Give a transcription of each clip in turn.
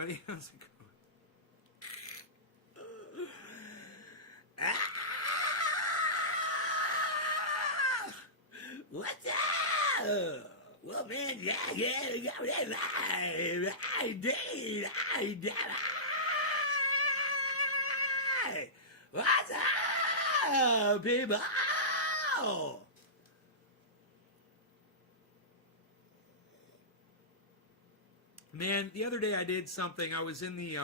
everybody. How's it going? What's up? Well, man, what's up, people? Man, the other day I did something. I was in the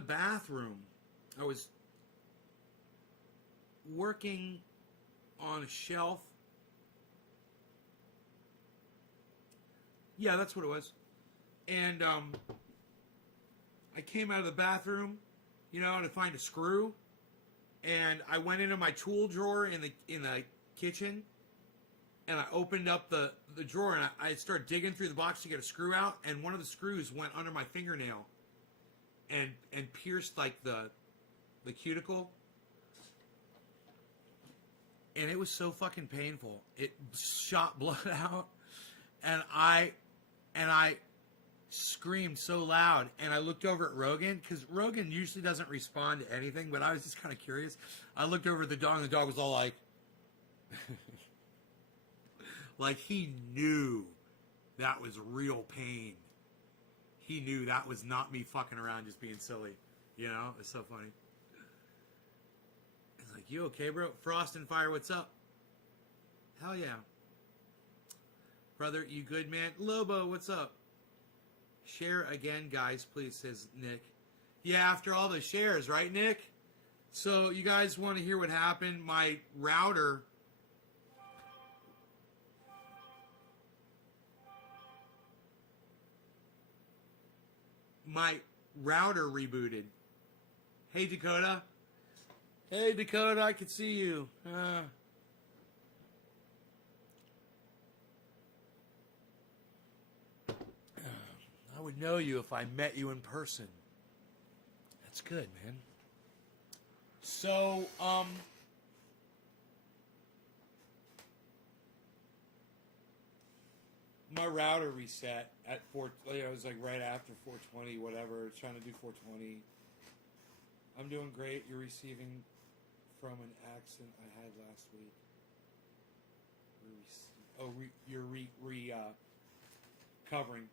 bathroom. I was working on a shelf. Yeah, that's what it was. And I came out of the bathroom, to find a screw. And I went into my tool drawer in the kitchen. And I opened up the drawer and I started digging through the box to get a screw out. And one of the screws went under my fingernail and pierced like the cuticle. And it was so fucking painful. It shot blood out. And I screamed so loud. And I looked over at Rogan, because Rogan usually doesn't respond to anything, but I was just kind of curious. I looked over at the dog, and the dog was all like... like he knew that was real pain. He knew that was not me fucking around just being silly. It's so funny. It's like, you okay, bro? Frost and Fire, what's up? Hell yeah. Brother, you good, man? Lobo, what's up? Share again, guys, please, says Nick. Yeah, after all the shares, right, Nick? So, you guys want to hear what happened? My router... my router rebooted. Hey, Dakota. Hey, Dakota, I can see you. I would know you if I met you in person. That's good, man. So, my router reset at 4. It was like right after 420, whatever. Trying to do 420. I'm doing great. You're receiving from an accident I had last week. Recovering.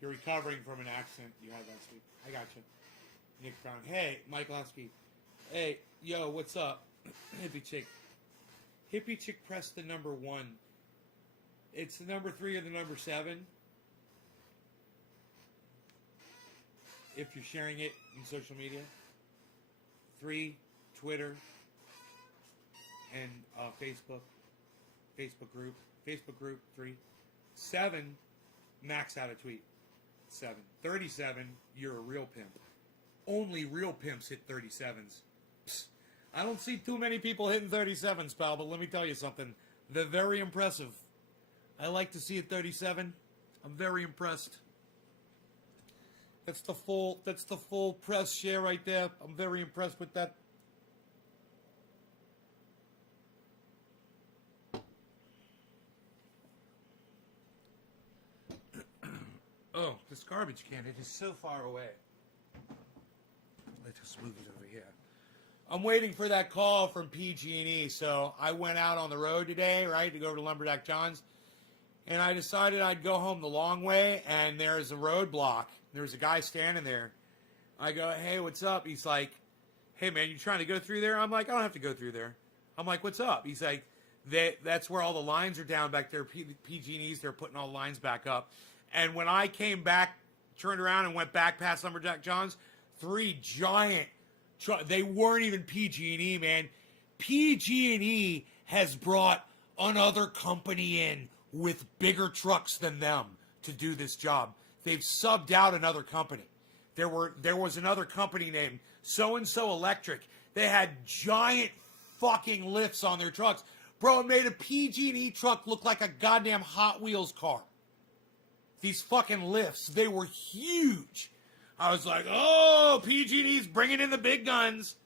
You're recovering from an accident you had last week. I got you. Nick Brown. Hey, Mike Lonsky. Hey, yo, what's up? Hippie Chick. Hippie Chick, press the number 1. It's the number 3 or the number 7. If you're sharing it in social media. 3, Twitter, and Facebook. Facebook group, 3. 7, max out a tweet. 7. 37, you're a real pimp. Only real pimps hit 37s. Psst. I don't see too many people hitting 37s, pal, but let me tell you something. They're very impressive. I like to see a 37. I'm very impressed. That's the full press share right there. I'm very impressed with that. Oh, this garbage can, it is so far away. Let's just move it over here. I'm waiting for that call from PG&E. So I went out on the road today, right, to go to Lumberjack John's. And I decided I'd go home the long way, and there's a roadblock. There's a guy standing there. I go, hey, what's up? He's like, hey, man, you trying to go through there? I'm like, I don't have to go through there. I'm like, what's up? He's like, that's where all the lines are down back there. PG&E's, they're putting all the lines back up. And when I came back, turned around and went back past Lumberjack John's, 3 giant they weren't even PG&E, man. PG&E has brought another company in with bigger trucks than them to do this job. They've subbed out another company. There was another company named So-and-So Electric. They had giant fucking lifts on their trucks. Bro, it made a PG&E truck look like a goddamn Hot Wheels car. These fucking lifts, they were huge. I was like, oh, PG&E's bringing in the big guns.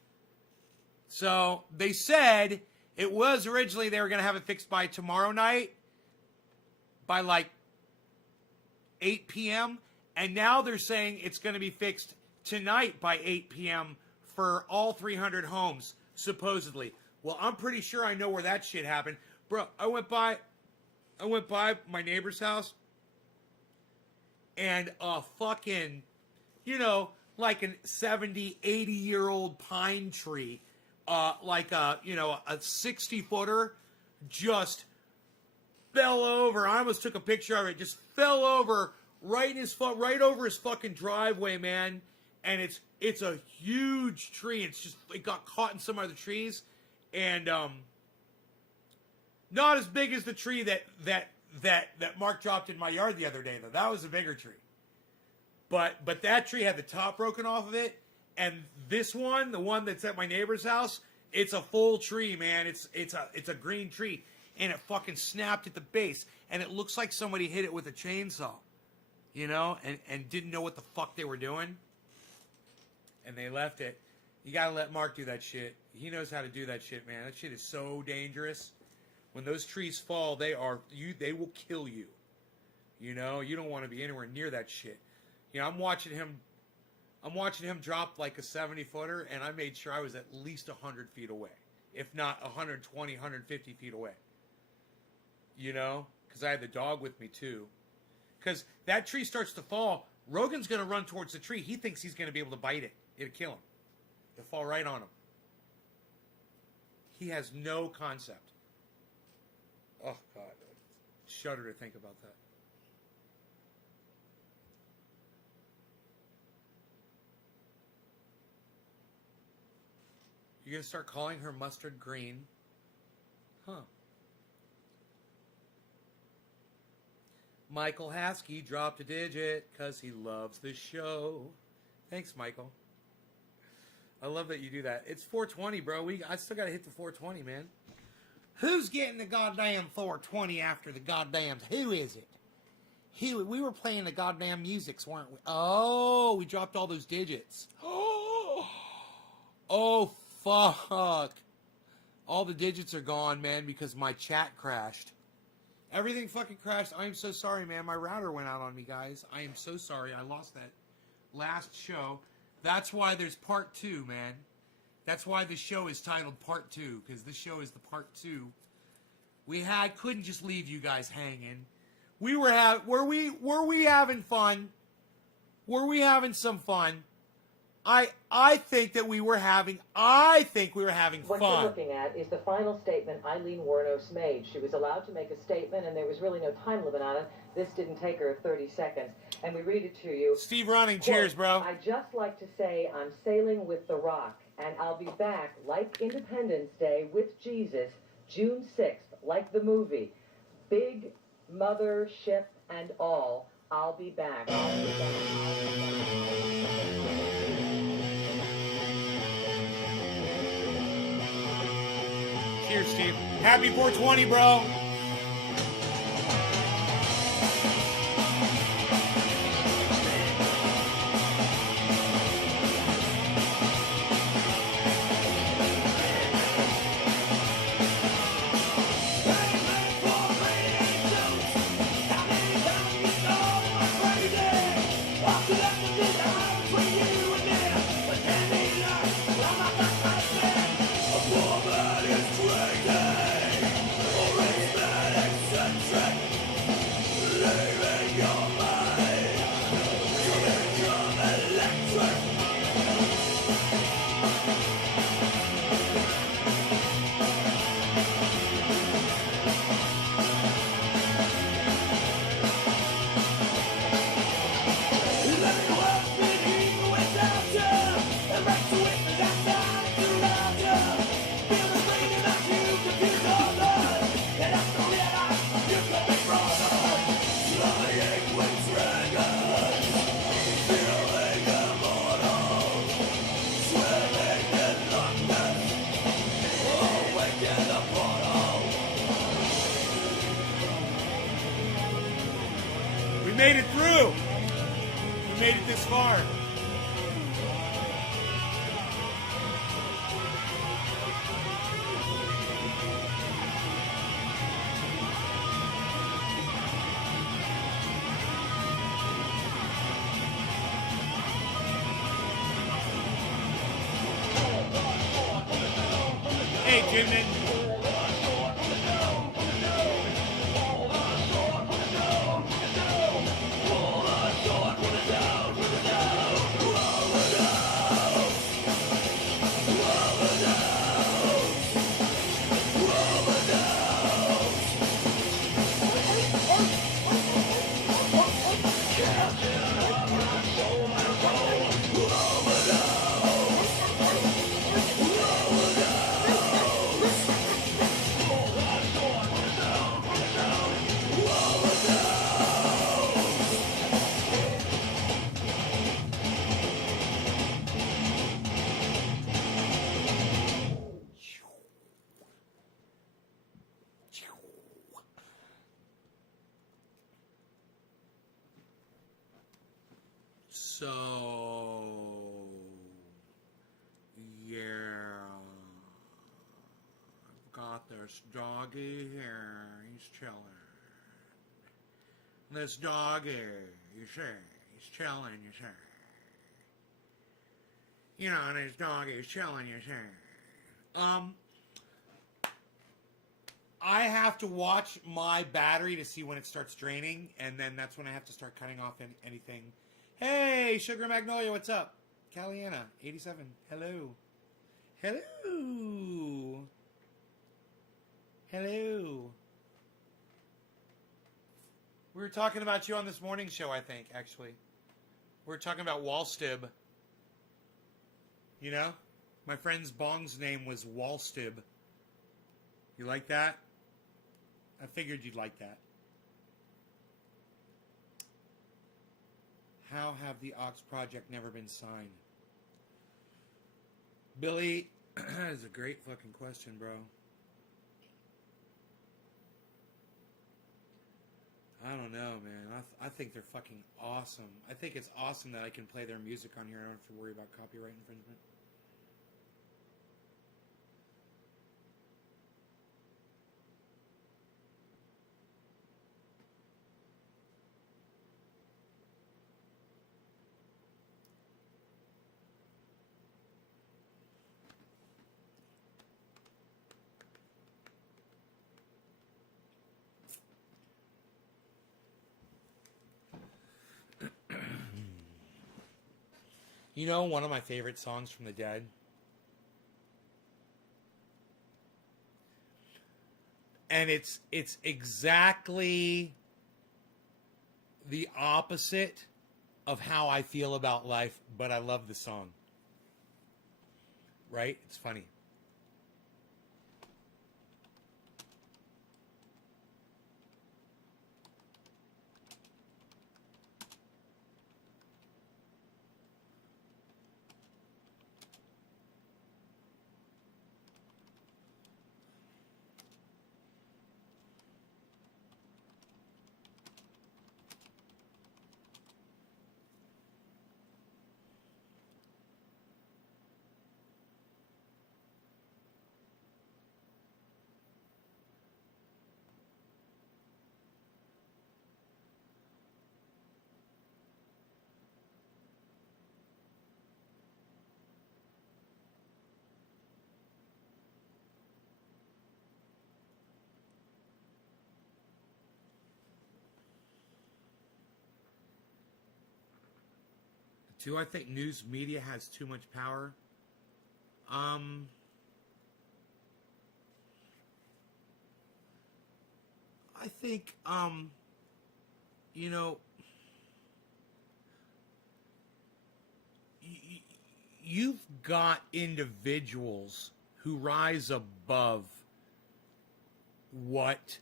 So they said it was originally they were going to have it fixed by tomorrow night, by like 8 p.m., and now they're saying it's going to be fixed tonight by 8 p.m. for all 300 homes, supposedly. Well, I'm pretty sure I know where that shit happened. Bro, I went by my neighbor's house, and a fucking, like a 70, 80-year-old pine tree, like a 60-footer, just fell over. I almost took a picture of it. Just fell over right over his fucking driveway, man. And it's a huge tree. It got caught in some other trees, and not as big as the tree that Mark dropped in my yard the other day, though. That was a bigger tree. But that tree had the top broken off of it, and this one, the one that's at my neighbor's house, it's a full tree, man. It's a green tree, and it fucking snapped at the base, and it looks like somebody hit it with a chainsaw, and didn't know what the fuck they were doing, and they left it. You gotta let Mark do that shit. He knows how to do that shit, man. That shit is so dangerous. When those trees fall, they will kill you. You don't want to be anywhere near that shit. I'm watching him drop like a 70-footer, and I made sure I was at least 100 feet away, if not 120, 150 feet away. Because I had the dog with me too. Because that tree starts to fall, Rogan's going to run towards the tree. He thinks he's going to be able to bite it. It'll kill him. It'll fall right on him. He has no concept. Oh, God. I shudder to think about that. You're going to start calling her mustard green? Huh. Michael Haskey dropped a digit because he loves the show. Thanks, Michael. I love that you do that. It's 420, bro. I still got to hit the 420, man. Who's getting the goddamn 420 after the goddamn... Who is it? We were playing the goddamn musics, weren't we? Oh, we dropped all those digits. Oh, fuck. All the digits are gone, man, because my chat crashed. Everything fucking crashed. I am so sorry, man. My router went out on me, guys. I am so sorry. I lost that last show. That's why there's part 2, man. That's why the show is titled Part 2, because this show is the Part 2. Couldn't just leave you guys hanging. Were we having fun? Were we having some fun? I think we were having fun. What you're looking at is the final statement Eileen Wuornos made. She was allowed to make a statement, and there was really no time limit on it. This didn't take her 30 seconds. And we read it to you. Steve Running, quote, cheers, bro. "I just like to say I'm sailing with the Rock, and I'll be back like Independence Day with Jesus, June 6th, like the movie. Big mother ship and all, I'll be back. I'll be back." Cheers, Steve. Happy 420, bro. We made it through. We made it this far. Jimin. So, yeah, I've got this doggy here. He's chilling. This doggy, you see, he's chilling, you see. You know, and his doggy is chilling, you see. I have to watch my battery to see when it starts draining, and then that's when I have to start cutting off anything. Hey, Sugar Magnolia, what's up? Caliana, 87, hello. Hello. Hello. We were talking about you on this morning show, I think, actually. We were talking about Wallstib. You know? My friend's Bong's name was Wallstib. You like that? I figured you'd like that. How have the Ox Project never been signed? Billy, that is a great fucking question, bro. I don't know, man. I think they're fucking awesome. I think it's awesome that I can play their music on here. I don't have to worry about copyright infringement. You know, one of my favorite songs from the Dead? And it's exactly the opposite of how I feel about life, but I love the song. Right? It's funny. Do I think news media has too much power? I think, you know, you've got individuals who rise above what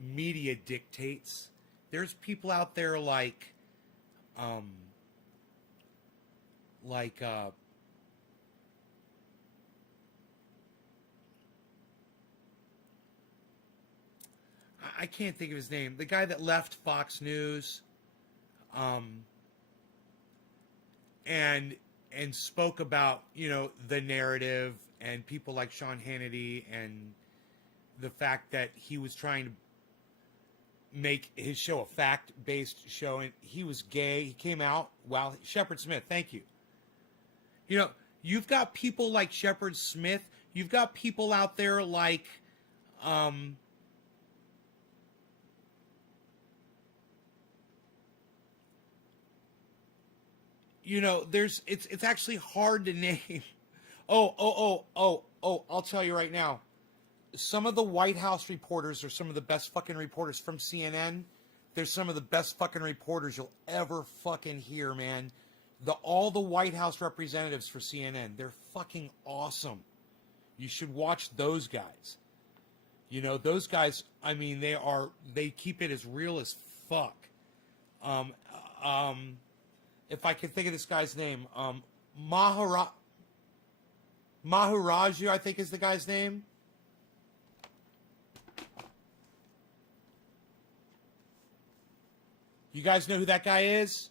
media dictates. There's people out there like I can't think of his name. The guy that left Fox News, and spoke about, you know, the narrative and people like Sean Hannity and the fact that he was trying to make his show a fact-based show, and he was gay. He came out. Wow, Shepard Smith, thank you. You know, you've got people like Shepard Smith. you've got people out there like, you know, it's actually hard to name. I'll tell you right now. Some of the White House reporters are some of the best fucking reporters from CNN. They're some of the best fucking reporters you'll ever fucking hear, man. All the White House representatives for CNN, they're fucking awesome. You should watch those guys. You know, those guys, I mean, they keep it as real as fuck. If I can think of this guy's name, Maharaju, I think is the guy's name. You guys know who that guy is?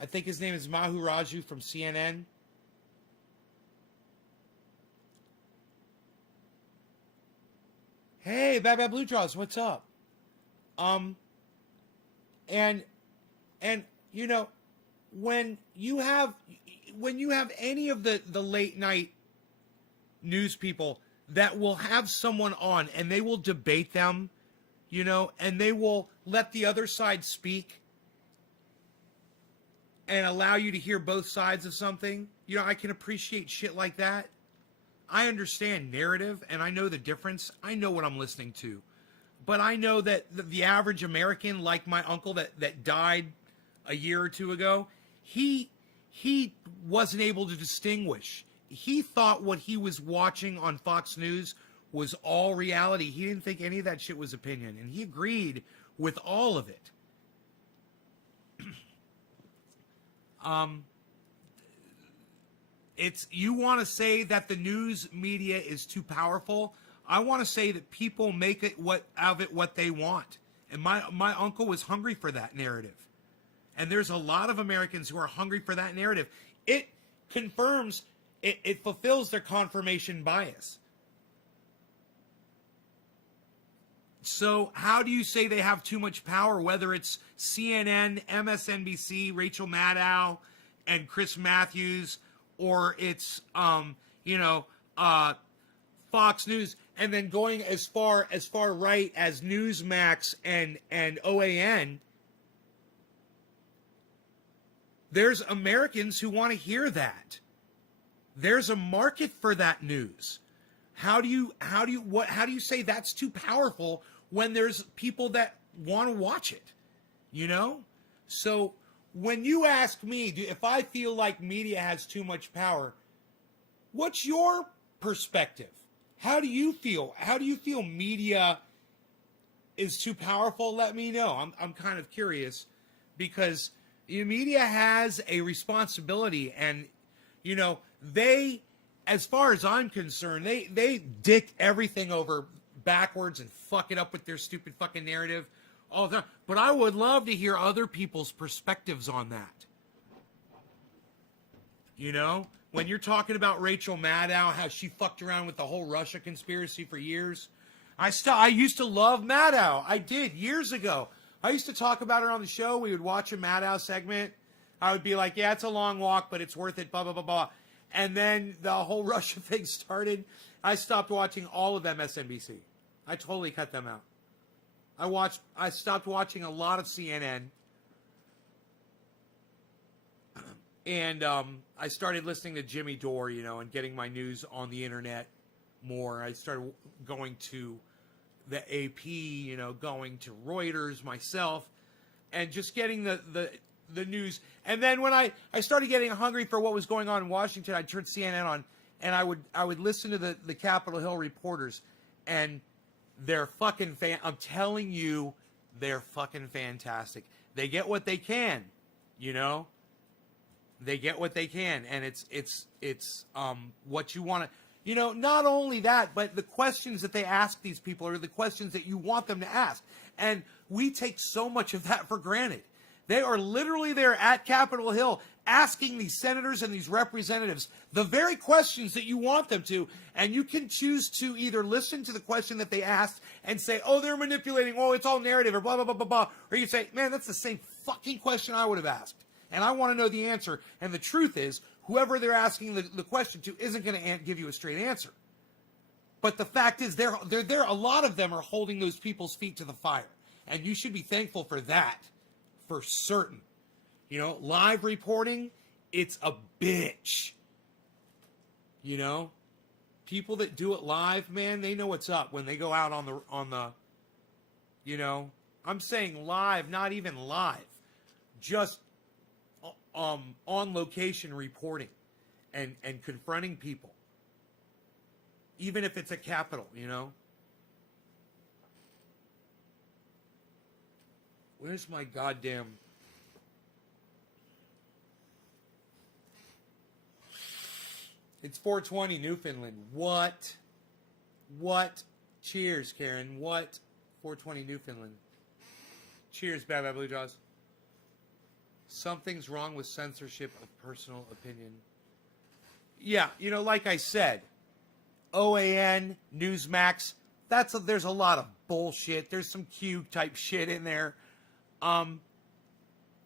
I think his name is Maharaju from CNN. Hey, Bad Bad Blue Jaws, what's up? And you know, when you have any of the late night news people that will have someone on and they will debate them, you know, and they will let the other side speak and allow you to hear both sides of something, you know, I can appreciate shit like that. I understand narrative and I know the difference. I know what I'm listening to. But I know that the average American, like my uncle that died a year or two ago, he wasn't able to distinguish. He thought what he was watching on Fox News was all reality. He didn't think any of that shit was opinion, and he agreed with all of it. You want to say that the news media is too powerful? I want to say that people make it what they want. And my uncle was hungry for that narrative. And there's a lot of Americans who are hungry for that narrative. It confirms, it fulfills their confirmation bias. So how do you say they have too much power, whether it's CNN, MSNBC, Rachel Maddow, and Chris Matthews, or it's, Fox News, and then going as far right as Newsmax and OAN? There's Americans who want to hear that. There's a market for that news. How do you say that's too powerful when there's people that want to watch it? You know? So when you ask me if I feel like media has too much power, what's your perspective? How do you feel? How do you feel media is too powerful? Let me know. I'm kind of curious, because media has a responsibility, and you know, they, as far as I'm concerned, they dick everything over backwards and fuck it up with their stupid fucking narrative all the time. But I would love to hear other people's perspectives on that. You know, when you're talking about Rachel Maddow, how she fucked around with the whole Russia conspiracy for years. I used to love Maddow. I did years ago. I used to talk about her on the show. We would watch a Maddow segment. I would be like, yeah, it's a long walk, but it's worth it, blah, blah, blah, blah. And then the whole Russia thing started. I stopped watching all of MSNBC. I totally cut them out. I stopped watching a lot of CNN. And I started listening to Jimmy Dore, you know, and getting my news on the internet more. I started going to the AP, you know, going to Reuters myself, and just getting the news. And then when I started getting hungry for what was going on in Washington, I'd turn CNN on, and I would listen to the Capitol Hill reporters, and they're fucking I'm telling you, they're fucking fantastic. They get what they can, you know. They get what they can, and it's what you want to. You know, not only that, but the questions that they ask these people are the questions that you want them to ask. And we take so much of that for granted. They are literally there at Capitol Hill asking these senators and these representatives the very questions that you want them to. And you can choose to either listen to the question that they asked and say, oh, they're manipulating, oh, it's all narrative, or blah, blah, blah, blah, blah. Or you say, man, that's the same fucking question I would have asked. And I want to know the answer. And the truth is, whoever they're asking the question to isn't going to give you a straight answer. But the fact is, they're a lot of them are holding those people's feet to the fire. And you should be thankful for that, for certain. You know, live reporting, it's a bitch. You know? People that do it live, man, they know what's up when they go out on the, you know, I'm saying live, not even live, just on location reporting and confronting people, even if it's a Capitol, you know. Where's my goddamn? It's 420 Newfoundland. What? Cheers, Karen. What? 420 Newfoundland. Cheers, Bad Bad Blue Jaws. Something's wrong with censorship of personal opinion. Yeah, you know, like I said, OAN, Newsmax, there's a lot of bullshit. There's some Q type shit in there. I'm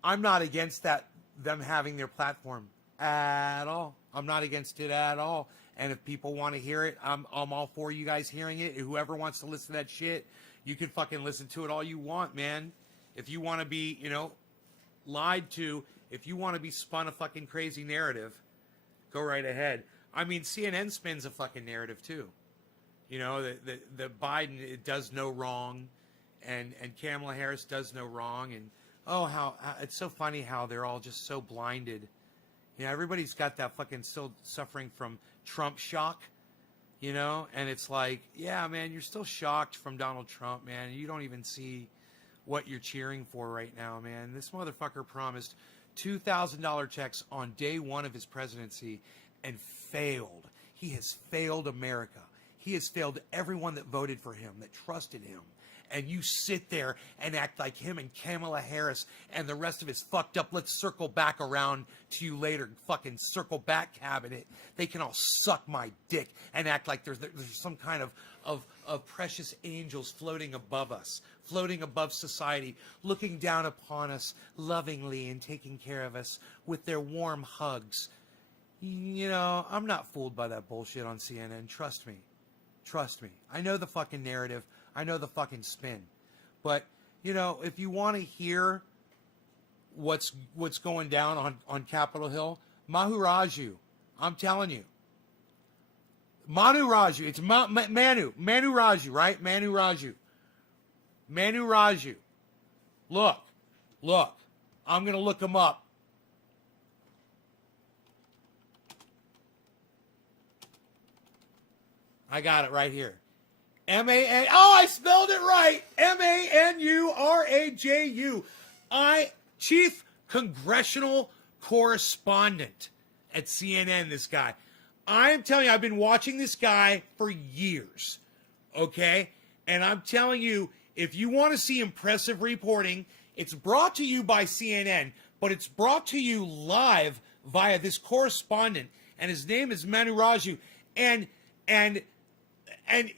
not against them having their platform at all. I'm not against it at all. And if people want to hear it, I'm all for you guys hearing it. Whoever wants to listen to that shit, you can fucking listen to it all you want, man. If you want to be, you know, lied to, if you want to be spun a fucking crazy narrative, go right ahead. I mean, CNN spins a fucking narrative too. You know, that Biden does no wrong, and Kamala Harris does no wrong, and how it's so funny how they're all just so blinded. You know, everybody's got that fucking still suffering from Trump shock, you know, and it's like, yeah, man, you're still shocked from Donald Trump, man. You don't even see what you're cheering for right now, man. This motherfucker promised $2,000 checks on day one of his presidency and failed. He has failed America. He has failed everyone that voted for him, that trusted him. And you sit there and act like him and Kamala Harris and the rest of his fucked up, let's circle back around to you later, fucking circle back cabinet. They can all suck my dick and act like there's some kind of precious angels floating above us, floating above society, looking down upon us lovingly and taking care of us with their warm hugs. You know, I'm not fooled by that bullshit on CNN. Trust me. Trust me. I know the fucking narrative. I know the fucking spin. But, you know, if you want to hear what's going down on Capitol Hill, Mahu Raju, I'm telling you. Manu Raju. It's Manu Raju, right? Manu Raju. Manu Raju. Look. I'm going to look him up. I got it right here. M-A-N... Oh, I spelled it right. M-A-N-U-R-A-J-U. Chief Congressional Correspondent at CNN, this guy. I am telling you, I've been watching this guy for years. Okay? And I'm telling you, if you want to see impressive reporting, it's brought to you by CNN, but it's brought to you live via this correspondent. And his name is Manu Raju. And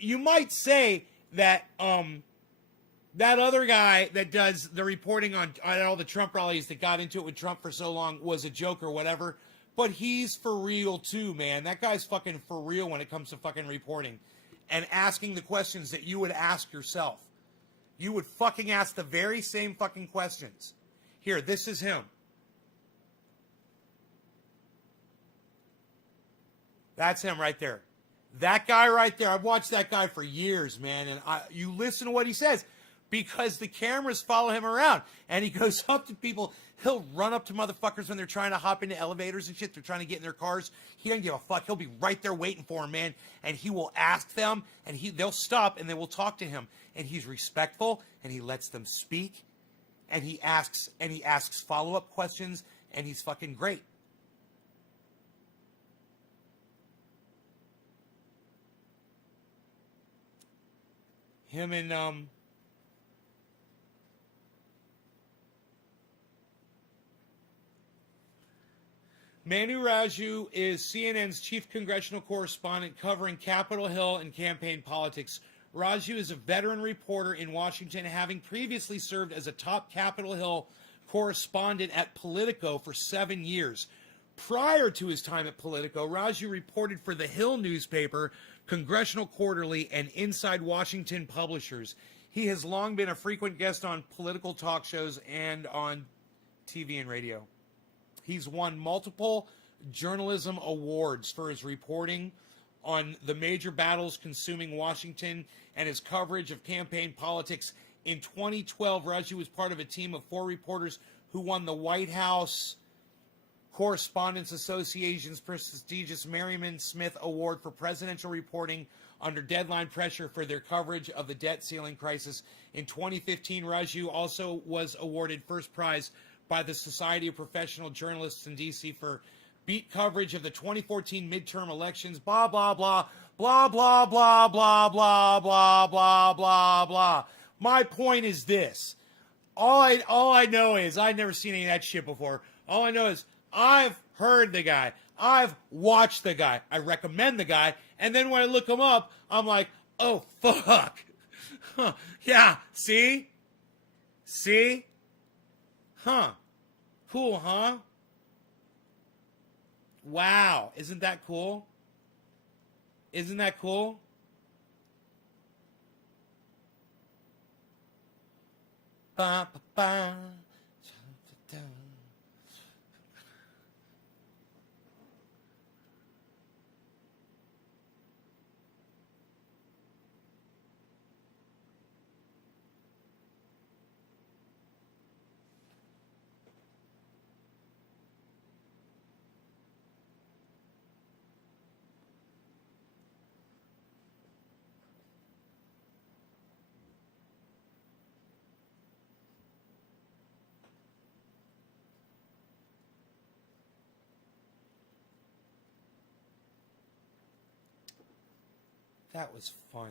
you might say that that other guy that does the reporting on all the Trump rallies that got into it with Trump for so long was a joke or whatever, but he's for real too, man. That guy's fucking for real when it comes to fucking reporting and asking the questions that you would ask yourself. You would fucking ask the very same fucking questions. Here, this is him. That's him right there. That guy right there, I've watched that guy for years, man, and you listen to what he says because the cameras follow him around, and he goes up to people. He'll run up to motherfuckers when they're trying to hop into elevators and shit. They're trying to get in their cars. He doesn't give a fuck. He'll be right there waiting for him, man, and he will ask them, and they'll stop, and they will talk to him, and he's respectful, and he lets them speak, and he asks follow-up questions, and he's fucking great. Him and Manu Raju is CNN's chief congressional correspondent covering Capitol Hill and campaign politics. Raju is a veteran reporter in Washington, having previously served as a top Capitol Hill correspondent at Politico for 7 years. Prior to his time at Politico, Raju reported for The Hill newspaper, Congressional Quarterly, and Inside Washington Publishers. He has long been a frequent guest on political talk shows and on TV and radio. He's won multiple journalism awards for his reporting on the major battles consuming Washington and his coverage of campaign politics. In 2012, Raju was part of a team of 4 reporters who won the White House Correspondents Association's prestigious Merriman Smith Award for presidential reporting under deadline pressure for their coverage of the debt ceiling crisis. In 2015, Raju also was awarded first prize by the Society of Professional Journalists in D.C. for beat coverage of the 2014 midterm elections. Blah, blah, blah, blah, blah, blah, blah, blah, blah, blah, blah, blah. My point is this. All I know is, I've never seen any of that shit before. All I know is, I've heard the guy. I've watched the guy. I recommend the guy. And then when I look him up, I'm like, oh, fuck. Huh. Yeah, see? See? Huh. Cool, huh? Wow. Isn't that cool? Isn't that cool? Ba, ba, ba. That was fun.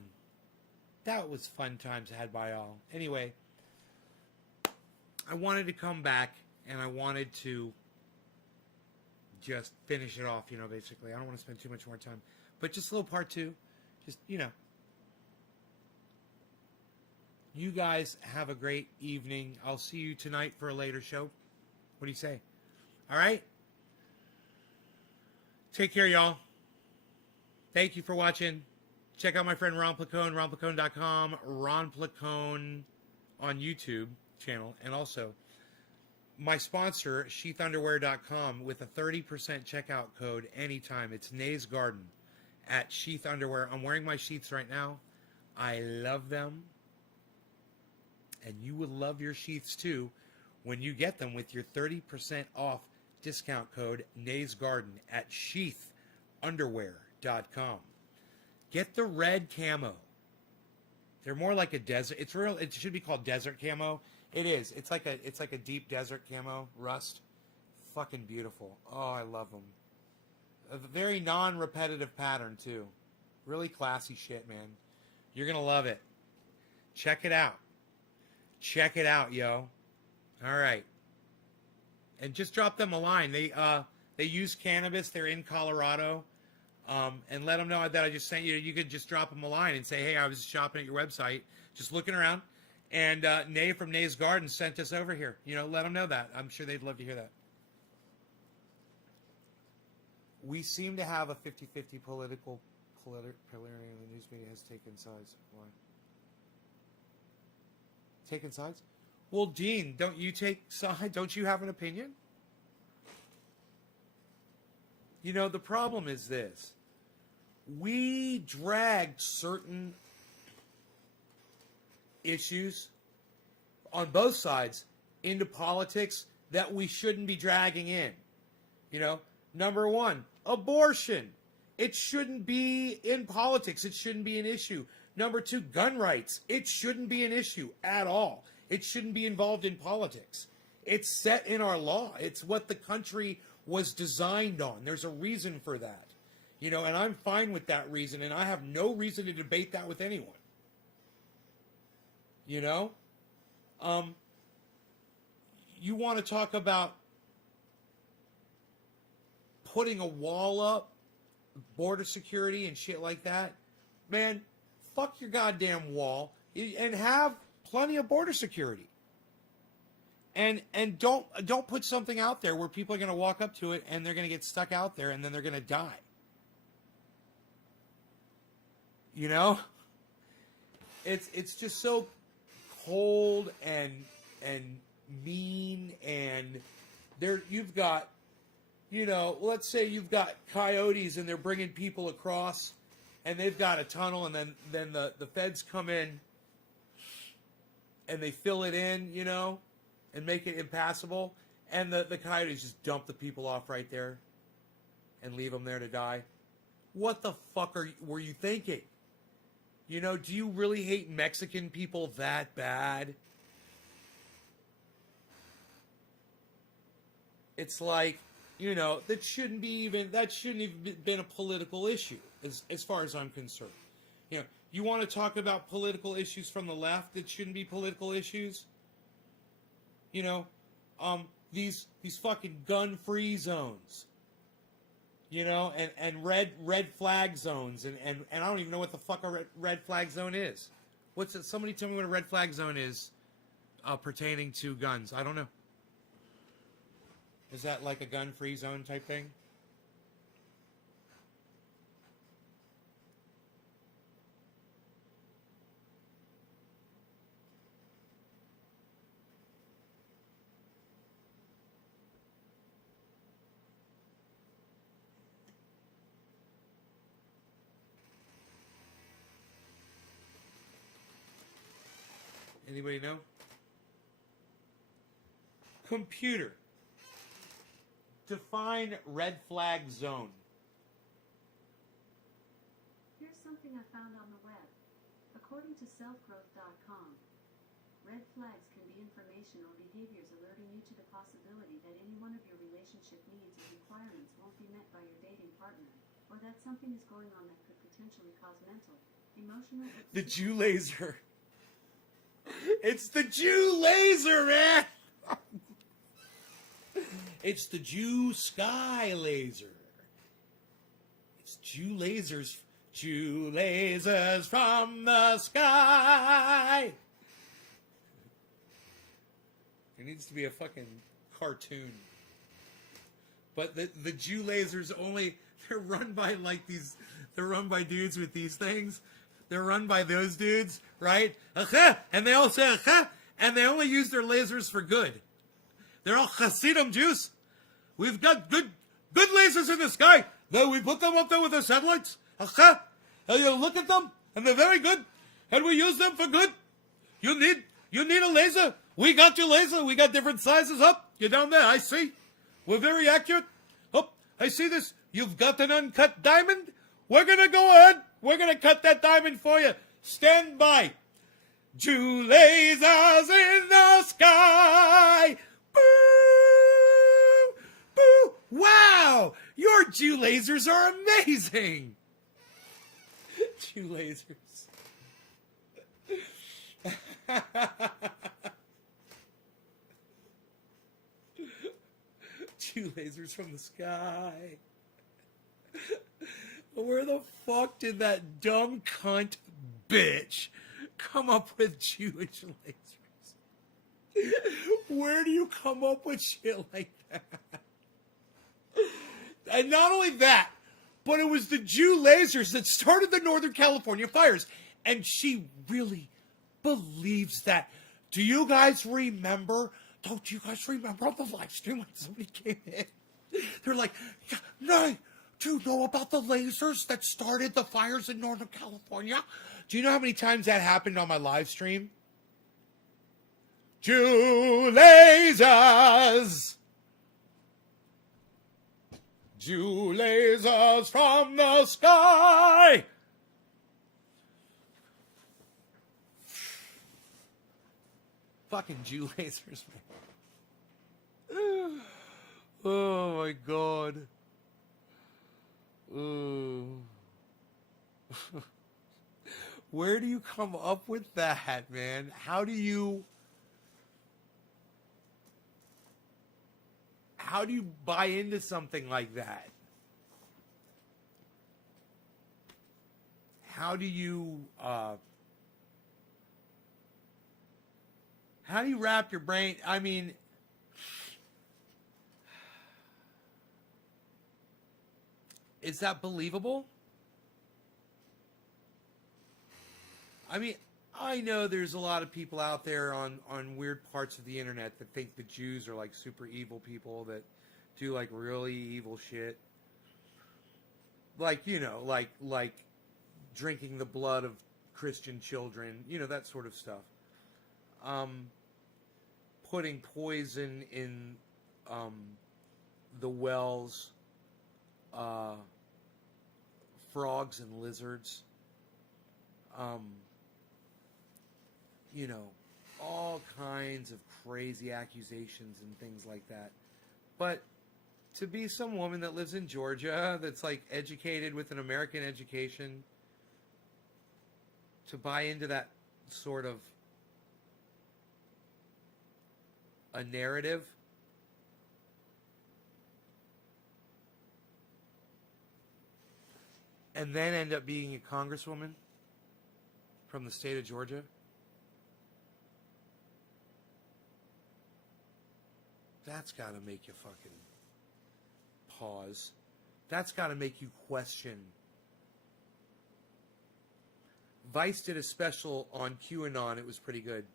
That was fun times had by all. Anyway, I wanted to come back and I wanted to just finish it off, basically. I don't want to spend too much more time. But just a little part 2. Just, You guys have a great evening. I'll see you tonight for a later show. What do you say? All right? Take care, y'all. Thank you for watching. Check out my friend Ron Placone, ronplacone.com, Ron Placone on YouTube channel, and also my sponsor, sheathunderwear.com, with a 30% checkout code anytime. It's Nays Garden at Sheath Underwear. I'm wearing my sheaths right now. I love them. And you will love your sheaths too when you get them with your 30% off discount code Nays Garden at sheathunderwear.com. Get the red camo. They're more like a desert. It's real. It should be called desert camo. It is. It's like a deep desert camo, rust. Fucking beautiful. Oh, I love them. A very non-repetitive pattern too. Really classy shit, man. You're gonna love it. Check it out. Check it out, yo. All right. And just drop them a line. They use cannabis. They're in Colorado. And let them know that I just sent you. You could just drop them a line and say, hey, I was shopping at your website, just looking around. And Nay from Nay's Garden sent us over here. Let them know that. I'm sure they'd love to hear that. We seem to have a 50-50 political polarity, and the news media has taken sides. Why? Taken sides? Well, Dean, don't you take side? Don't you have an opinion? The problem is this. We dragged certain issues on both sides into politics that we shouldn't be dragging in. Number one, abortion. It shouldn't be in politics. It shouldn't be an issue. Number two, gun rights. It shouldn't be an issue at all. It shouldn't be involved in politics. It's set in our law. It's what the country was designed on. There's a reason for that. And I'm fine with that reason, and I have no reason to debate that with anyone. You want to talk about putting a wall up, border security and shit like that? Man, fuck your goddamn wall and have plenty of border security. And don't put something out there where people are going to walk up to it and they're going to get stuck out there and then they're going to die. You know? It's just so cold and mean, and there you've got, you know, let's say you've got coyotes and they're bringing people across and they've got a tunnel, and then the feds come in and they fill it in, you know, and make it impassable, and the coyotes just dump the people off right there and leave them there to die. What the fuck were you thinking? You know, do you really hate Mexican people that bad? It's like, you know, that shouldn't even been a political issue as far as I'm concerned. You know, you want to talk about political issues from the left that shouldn't be political issues? You know, these fucking gun-free zones. You know, and red flag zones, and I don't even know what the fuck a red flag zone is. What's it? Somebody tell me what a red flag zone is pertaining to guns. I don't know. Is that like a gun-free zone type thing? Anybody know? Computer. Define red flag zone. Here's something I found on the web. According to selfgrowth.com, red flags can be information or behaviors alerting you to the possibility that any one of your relationship needs or requirements won't be met by your dating partner, or that something is going on that could potentially cause mental, emotional, or The Jew laser. It's the Jew laser, man! It's the Jew sky laser. It's Jew lasers. Jew lasers from the sky. There needs to be a fucking cartoon. But the Jew lasers only, they're run by like these, they're run by dudes with these things. They're run by those dudes, right? And they all say, and they only use their lasers for good. They're all Hasidim Jews. We've got good lasers in the sky. Though we put them up there with the satellites. And you look at them, and they're very good. And we use them for good. You need a laser. We got your laser. We got different sizes. Up, you're down there. I see. We're very accurate. Up, I see this. You've got an uncut diamond. We're gonna go ahead. We're gonna cut that diamond for you. Stand by. Jew lasers in the sky. Boo! Boo! Wow! Your Jew lasers are amazing! Jew lasers. Jew lasers from the sky. Where the fuck did that dumb cunt bitch come up with Jewish lasers? Where do you come up with shit like that? And not only that, but it was the Jew lasers that started the Northern California fires. And she really believes that. Do you guys remember? Don't you guys remember on the live stream when somebody came in? They're like, no, do you know about the lasers that started the fires in Northern California? Do you know how many times that happened on my live stream? Jew lasers! Jew lasers from the sky! Fucking Jew lasers, man. Oh my god. Where do you come up with that, man? How do you buy into something like that? How do you wrap your brain? I mean, Is that believable? I mean, I know there's a lot of people out there on weird parts of the internet that think the Jews are like super evil people that do like really evil shit. Like, you know, like drinking the blood of Christian children, you know, that sort of stuff. Putting poison in the wells, frogs and lizards. You know, all kinds of crazy accusations and things like that. But to be some woman that lives in Georgia, that's like educated with an American education, to buy into that sort of a narrative, and then end up being a congresswoman from the state of Georgia. That's got to make you fucking pause. That's got to make you question. Vice did a special on QAnon. It was pretty good.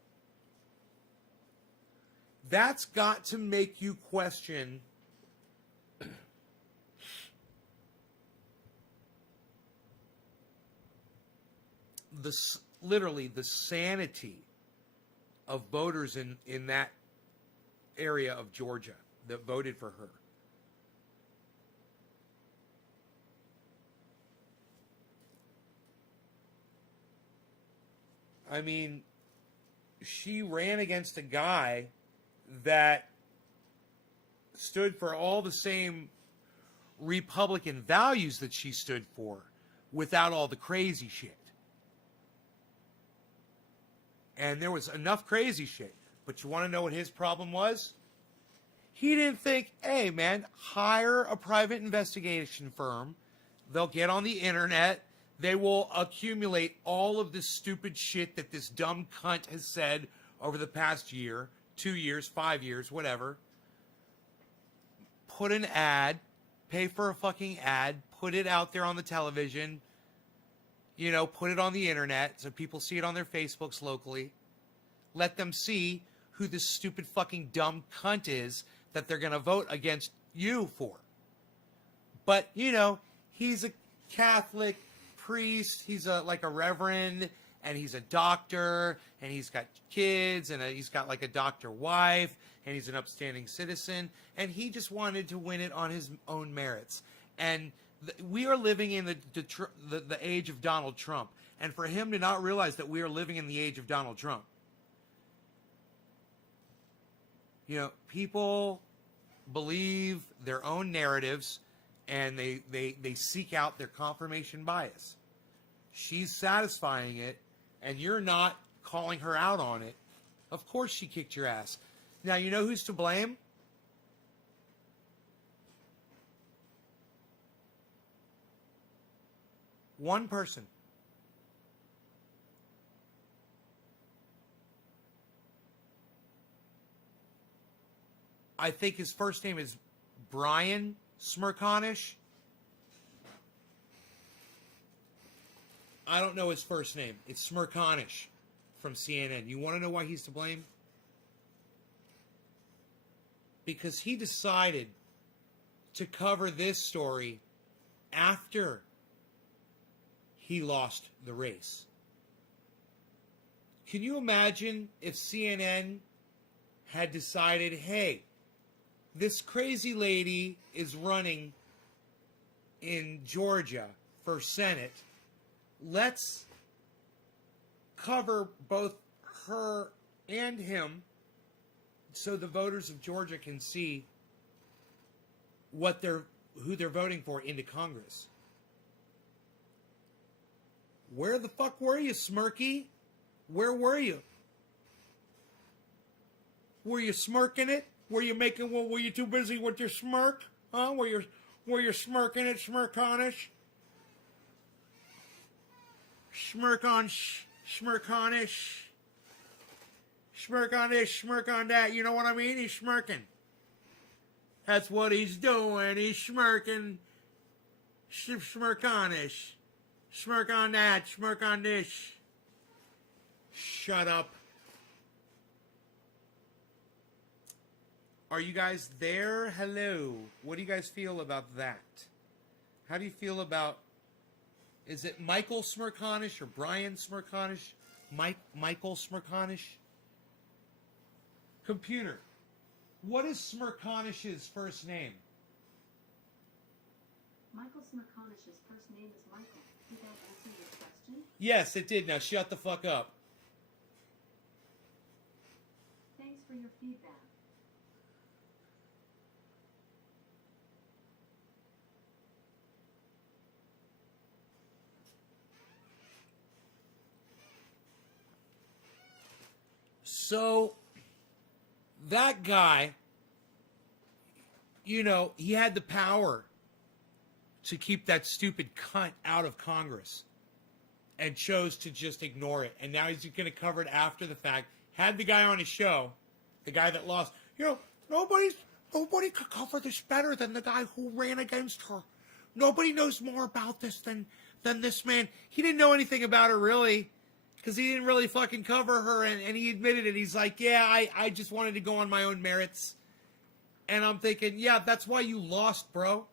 That's got to make you question literally the sanity of voters in that area of Georgia that voted for her. I mean, she ran against a guy that stood for all the same Republican values that she stood for without all the crazy shit. And there was enough crazy shit. But you want to know what his problem was? He didn't think, hey, man, hire a private investigation firm. They'll get on the internet. They will accumulate all of this stupid shit that this dumb cunt has said over the past year, 2 years, 5 years, whatever. Put an ad, pay for a fucking ad, put it out there on the television, you know, put it on the internet so people see it on their Facebooks locally. Let them see who this stupid fucking dumb cunt is that they're going to vote against you for. But, you know, he's a Catholic priest, he's like a reverend, and he's a doctor, and he's got kids, and he's got like a doctor wife, and he's an upstanding citizen, and he just wanted to win it on his own merits. And we are living in the age of Donald Trump, and for him to not realize that we are living in the age of Donald Trump. You know, people believe their own narratives, and they seek out their confirmation bias. She's satisfying it, and you're not calling her out on it. Of course she kicked your ass. Now, you know who's to blame? One person. I think his first name is Brian Smerconish. I don't know his first name. It's Smerconish from CNN. You want to know why he's to blame? Because he decided to cover this story after he lost the race. Can you imagine if CNN had decided, hey, this crazy lady is running in Georgia for Senate. Let's cover both her and him so the voters of Georgia can see who they're voting for into Congress. Where the fuck were you, Smirky? Where were you? Were you smirking it? Were you were you too busy with your smirk? Huh? Were you smirking it, Smirconish? Smirk on Smirconish. Smirk on this, smirk on that. You know what I mean? He's smirking. That's what he's doing. He's smirking. Smirk on this. Smirk on that. Smirk on this. Shut up. Are you guys there? Hello. What do you guys feel about that? How do you feel about... Is it Michael Smirkanish or Brian Smirkanish? Michael Smirkanish? Computer. What is Smirkanish's first name? Michael Smirkanish's first name is Michael. Did that answer your question? Yes, it did. Now shut the fuck up. Thanks for your feedback. So, that guy, you know, he had the power to keep that stupid cunt out of Congress and chose to just ignore it. And now he's going to cover it after the fact. Had the guy on his show, the guy that lost. You know, nobody could cover this better than the guy who ran against her. Nobody knows more about this than this man. He didn't know anything about her, really, because he didn't really fucking cover her, and he admitted it. He's like, yeah, I just wanted to go on my own merits. And I'm thinking, yeah, that's why you lost, bro.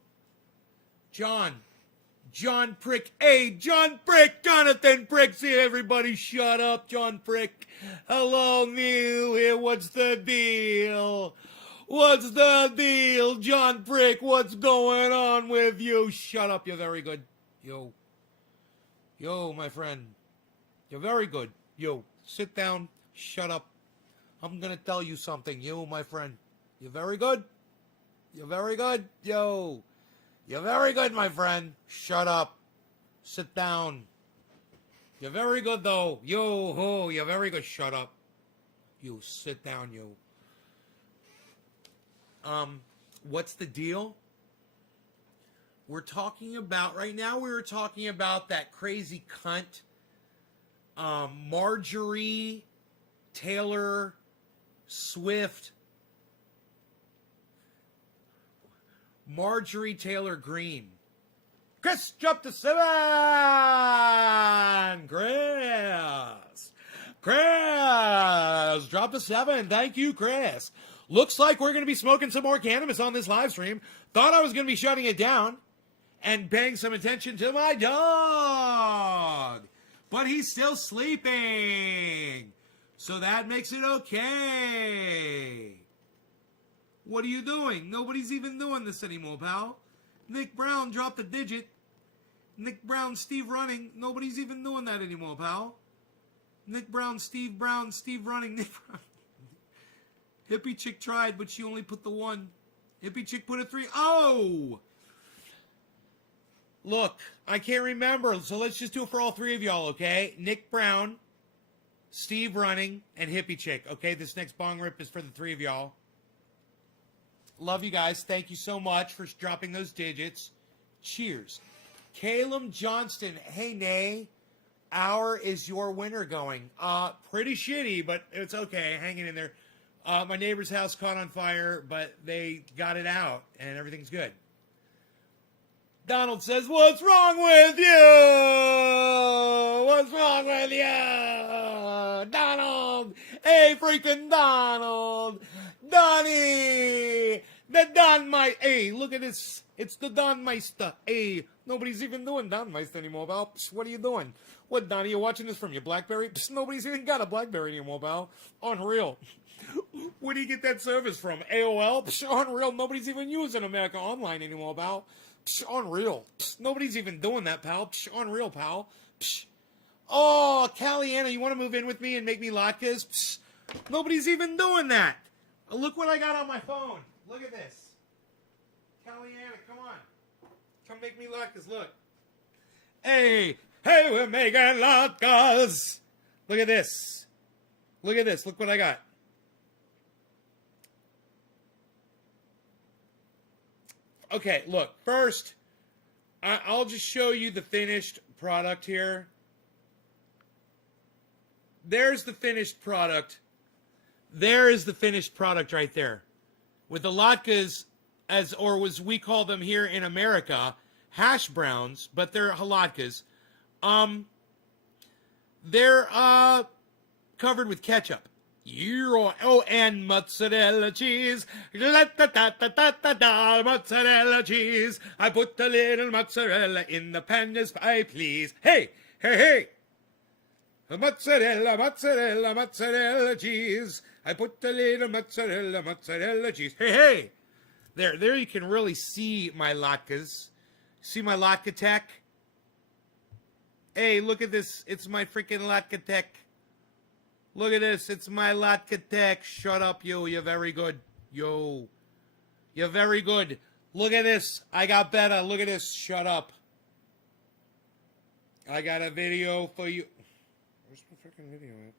John Prick. Hey, John Prick, Jonathan Prick. See, everybody shut up, John Prick. Hello, Neil here. What's the deal? What's the deal, John Prick? What's going on with you? Shut up, you're very good. Yo, my friend. You're very good. Yo, sit down. Shut up. I'm going to tell you something. You, my friend. You're very good. You're very good. Yo. You're very good, my friend. Shut up. Sit down. You're very good, though. Yo, ho. You're very good. Shut up. You, sit down, you. What's the deal? We're talking about, right now we were talking about that crazy cunt, Marjorie Taylor Swift. Marjorie Taylor Greene. Chris dropped to 7. Chris dropped to 7. Thank you, Chris. Looks like we're going to be smoking some more cannabis on this live stream. Thought I was going to be shutting it down and paying some attention to my dog. But he's still sleeping. So that makes it okay. What are you doing? Nobody's even doing this anymore, pal. Nick Brown dropped a digit. Nick Brown, Steve Running. Nobody's even doing that anymore, pal. Nick Brown, Steve Running, Nick Brown. Hippie Chick tried, but she only put the 1. Hippie Chick put a 3. Oh! Look, I can't remember, so let's just do it for all 3 of y'all, okay? Nick Brown, Steve Running, and Hippie Chick. Okay, this next bong rip is for the 3 of y'all. Love you guys. Thank you so much for dropping those digits. Cheers. Caleb Johnston. Hey, Nay. Hour is your winner going? Pretty shitty, but it's okay. Hanging in there. My neighbor's house caught on fire, but they got it out, and everything's good. Donald says, what's wrong with you? What's wrong with you? Donald. Hey, freaking Donald. Donnie. The Don Meister. Hey, look at this. It's the Don Meister. Hey, nobody's even doing Don Meister anymore, pal. Psst, what are you doing? What, Donnie, you watching this from your BlackBerry? Psst, nobody's even got a BlackBerry anymore, pal. Unreal. Where do you get that service from? AOL? Psst, unreal. Nobody's even using America Online anymore, pal. Psst, unreal. Psst, nobody's even doing that, pal. Psst, unreal, pal. Psst. Oh, Caliana, you want to move in with me and make me latkes? Psst, nobody's even doing that. Look what I got on my phone. Look at this. Caliana, come on. Come make me latkes. Look. Hey, we're making latkes. Look at this. Look at this. Look what I got. Okay, look. First, I'll just show you the finished product here. There's the finished product. There is the finished product right there. With the latkes, or as we call them here in America, hash browns, but they're halatkes. They're covered with ketchup. And mozzarella cheese. Mozzarella cheese. I put a little mozzarella in the pan as I please. Hey, hey, hey. Mozzarella, mozzarella, mozzarella cheese. I put a little mozzarella, mozzarella cheese. Hey, hey. There you can really see my latkes. See my latke tech? Hey, look at this. It's my freaking latke tech. Look at this. It's my latke tech. Shut up, you. You're very good. Yo. You're very good. Look at this. I got better. Look at this. Shut up. I got a video for you. Where's my freaking video at?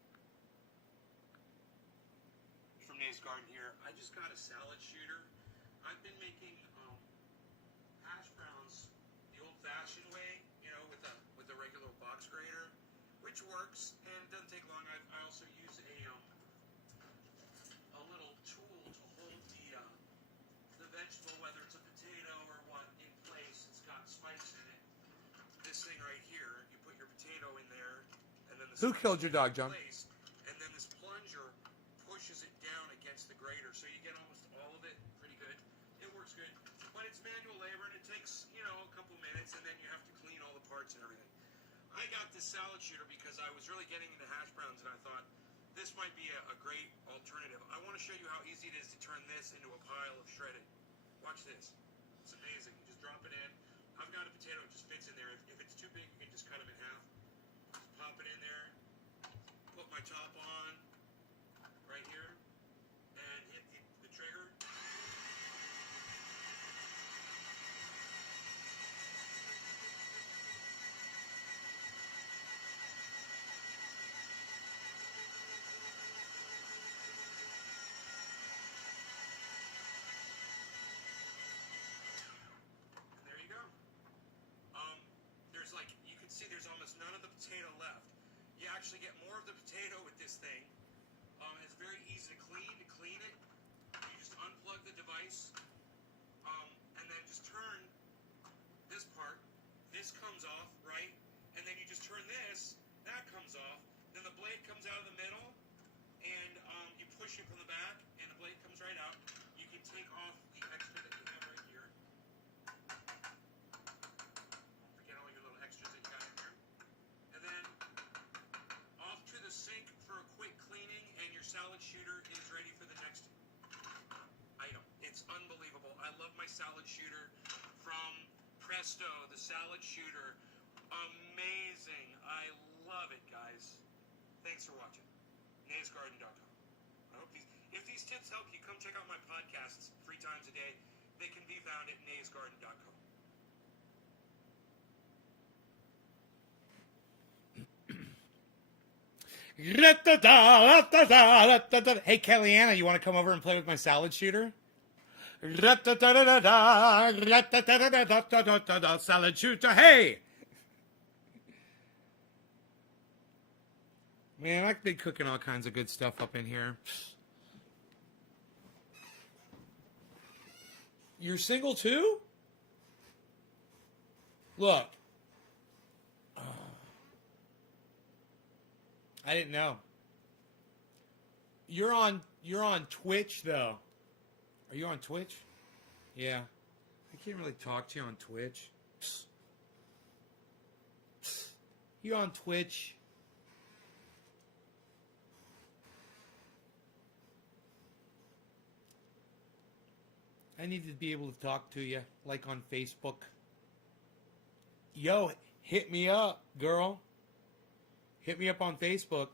From Nate's Garden here. I just got a salad shooter. I've been making hash browns the old-fashioned way, you know, with a regular box grater, which works and doesn't take long. I also use a little tool to hold the vegetable, whether it's a potato or what, in place. It's got spikes in it. This thing right here, you put your potato in there, and then who killed your dog, John? Place, and then this plunger pushes it down against the grater, so you get almost all of it. Pretty good. It works good, but it's manual labor, and it takes, you know, a couple minutes, and then you have to clean all the parts and everything. I got this salad shooter because I was really getting into hash browns, and I thought this might be a great alternative. I want to show you how easy it is to turn this into a pile of shredded. Watch this. It's amazing. You just drop it in. I've got a potato, it just fits in there. If it's too big, you can just cut them in half. Just pop it in there. Put my top on right here, and hit the trigger. There's almost none of the potato left. You actually get more of the potato with this thing. It's very easy to clean it. You just unplug the device, and then just turn this part. This comes off, right? And then you just turn this. That comes off. Then the blade comes out of the middle, and you push it from the back, and the blade comes right out. You can take off the extra that you have right here. Salad shooter is ready for the next item. It's unbelievable. I love my salad shooter from Presto, the salad shooter. Amazing. I love it, guys. Thanks for watching. NaysGarden.com. I hope if these tips help you, come check out my podcasts 3 times a day. They can be found at NaysGarden.com. Hey, Kellyanna, you want to come over and play with my salad shooter? Salad shooter, hey! Man, I've been cooking all kinds of good stuff up in here. You're single too? Look. I didn't know. You're on Twitch though. Are you on Twitch? Yeah. I can't really talk to you on Twitch. You on Twitch? I need to be able to talk to you like on Facebook. Yo, hit me up, girl. Hit me up on Facebook.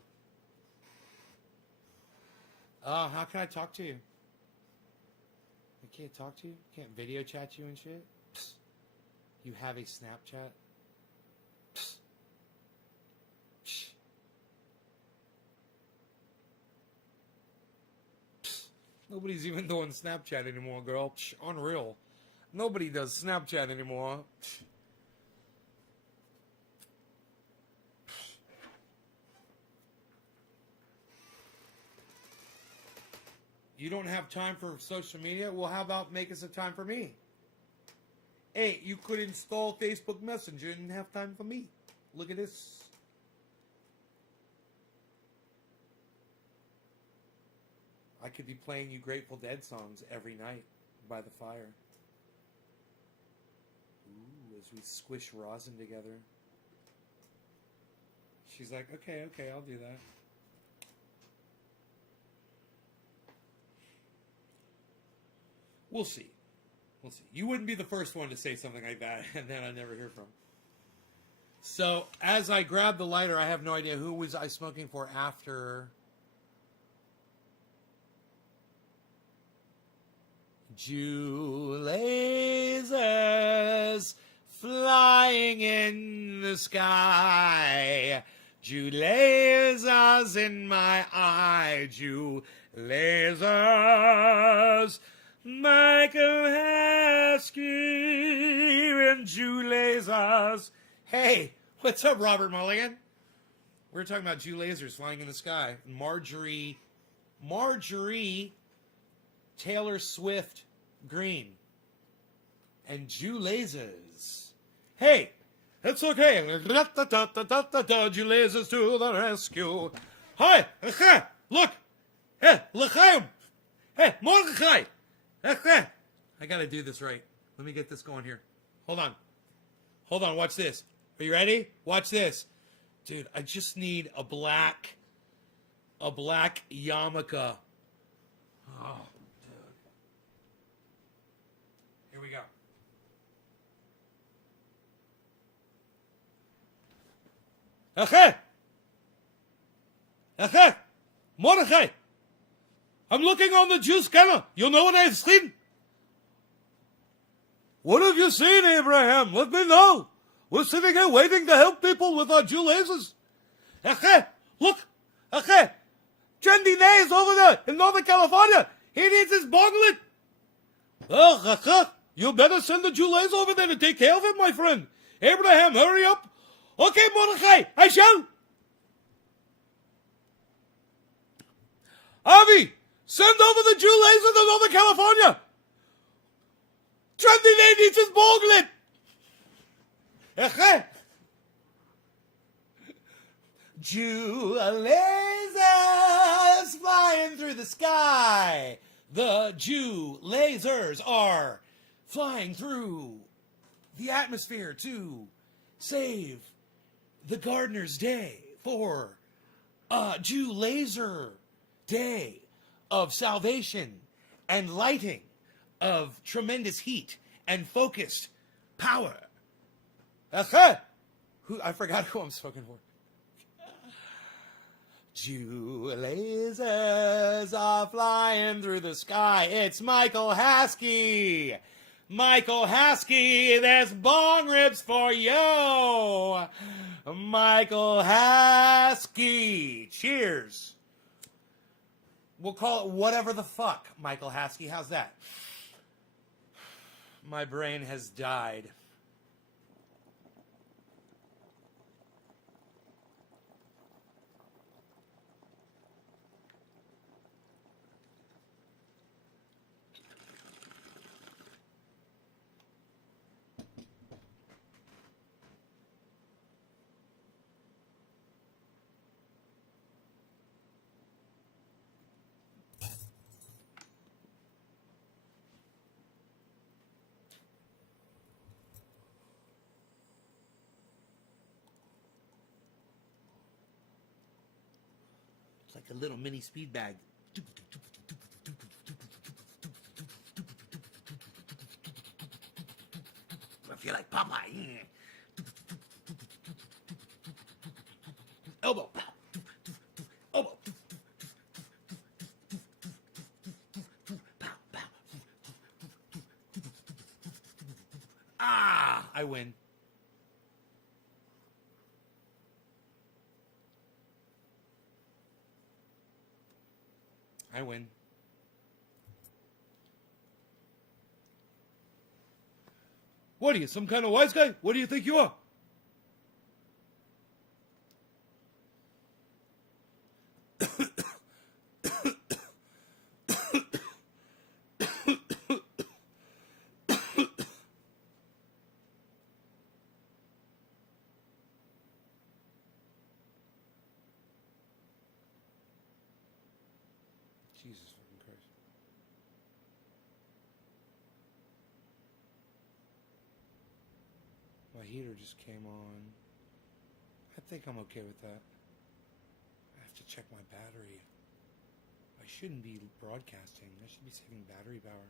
How can I talk to you? I can't talk to you? Can't video chat you and shit? Psst. You have a Snapchat? Psst. Psst. Psst. Nobody's even doing Snapchat anymore, girl. Psst. Unreal. Nobody does Snapchat anymore. Psst. You don't have time for social media? Well, how about making some time for me? Hey, you could install Facebook Messenger and have time for me. Look at this. I could be playing you Grateful Dead songs every night by the fire. Ooh, as we squish rosin together. She's like, okay, I'll do that. We'll see. We'll see. You wouldn't be the first one to say something like that, and then I never hear from. So, as I grab the lighter, I have no idea who was I smoking for after. Jew lasers flying in the sky. Jew lasers in my eye. Jew lasers. Michael Haskey and Jew lasers. Hey, what's up, Robert Mulligan? We're talking about Jew lasers flying in the sky. Marjorie Taylor Swift Green and Jew lasers. Hey, it's okay. Jew lasers to the rescue. Hi, look. Hey, l'chaim. Hey, Mordechai. I gotta do this right. Let me get this going here. Hold on, watch this. Are you ready? Watch this. Dude, I just need a black yarmulke. Oh, dude. Here we go. Mordechai. I'm looking on the Jew scanner. You know what I've seen? What have you seen, Abraham? Let me know. We're sitting here waiting to help people with our Jew lasers. Look. Trendy Nay is over there in Northern California. He needs his bonglet. You better send the Jew laser over there to take care of him, my friend. Abraham, hurry up. Okay, Mordechai, I shall. Avi, send over the Jew laser to Northern California. Trendy Nay needs his bonglet. Jew lasers flying through the sky. The Jew lasers are flying through the atmosphere to save the Gardener's Day for a Jew laser day of salvation and lighting of tremendous heat and focused power. I forgot who I'm spoken for. Jew lasers are flying through the sky. It's Michael Haskey. Michael Haskey, there's bong rips for you. Michael Haskey. Cheers. We'll call it whatever the fuck, Michael Haskey. How's that? My brain has died. It's like a little mini speed bag. I feel like Popeye. Elbow. Elbow. Ah, I win. I win. What are you, some kind of wise guy? What do you think you are? Jesus fucking Christ. My heater just came on. I think I'm okay with that. I have to check my battery. I shouldn't be broadcasting. I should be saving battery power.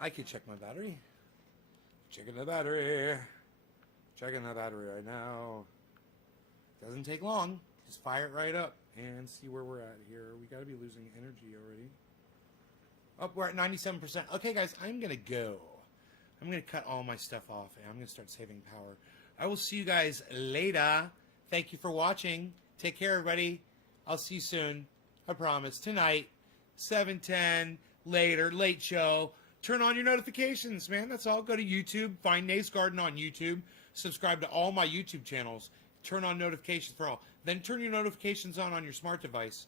I could check my battery. Checking the battery. Checking the battery right now. Doesn't take long. Just fire it right up and see where we're at here. We got to be losing energy already. Oh, we're at 97%. Okay, guys, I'm going to go. I'm going to cut all my stuff off and I'm going to start saving power. I will see you guys later. Thank you for watching. Take care, everybody. I'll see you soon. I promise. Tonight, 7:10, later, late show. Turn on your notifications, man. That's all. Go to YouTube. Find Nate's Garden on YouTube. Subscribe to all my YouTube channels. Turn on notifications for all. Then turn your notifications on your smart device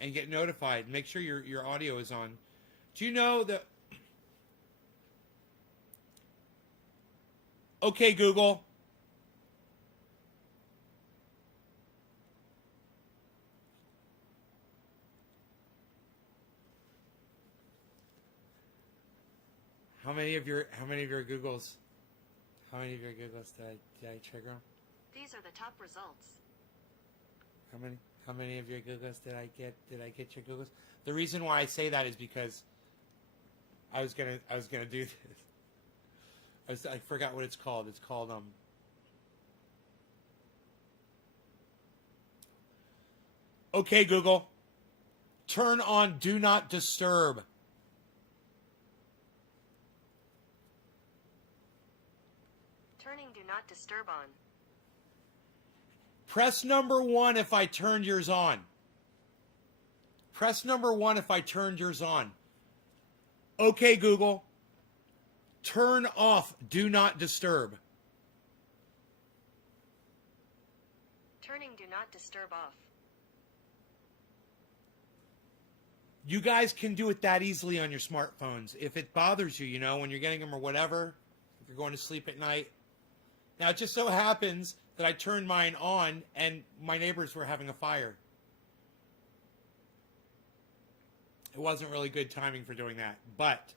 and get notified. Make sure your audio is on. Do you know that... Okay, Google. How many of your Googles? How many of your Googles did I trigger? These are the top results. How many of your Googles did I get? Did I get your Googles? The reason why I say that is because I was gonna do this. I forgot what it's called. It's called Okay, Google. Turn on Do Not Disturb. Turning Do Not Disturb on. Press number 1 if I turned yours on. Press number 1 if I turned yours on. Okay, Google. Turn off Do Not Disturb. Turning Do Not Disturb off. You guys can do it that easily on your smartphones. If it bothers you, when you're getting them or whatever, if you're going to sleep at night. Now, it just so happens that I turned mine on and my neighbors were having a fire. It wasn't really good timing for doing that, but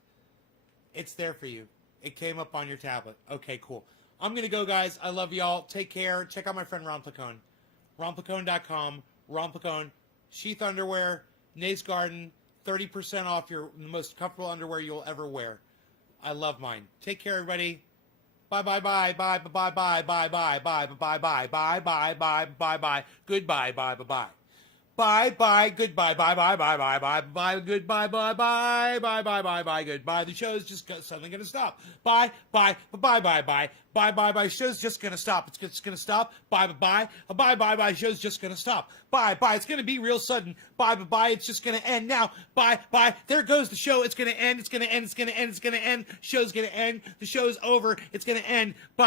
it's there for you. It came up on your tablet. Okay, cool. I'm going to go, guys. I love y'all. Take care. Check out my friend Ron Placone. RonPlacone.com. Ron Placone. Sheath underwear. Nate's Garden. 30% off the most comfortable underwear you'll ever wear. I love mine. Take care, everybody. Bye bye bye bye bye bye bye bye bye bye bye bye bye bye bye bye bye goodbye bye bye bye bye bye goodbye bye bye bye bye bye bye goodbye bye bye bye bye bye bye goodbye. The show's just suddenly gonna stop. Bye bye bye bye bye bye bye bye. Show's just gonna stop. It's just gonna stop. Bye bye bye bye bye. Show's just gonna stop. Bye bye. It's gonna be real sudden. Bye bye. It's just gonna end now. Bye bye. There goes the show. It's gonna end. It's gonna end. It's gonna end. It's gonna end. Show's gonna end. The show's over. It's gonna end. Bye.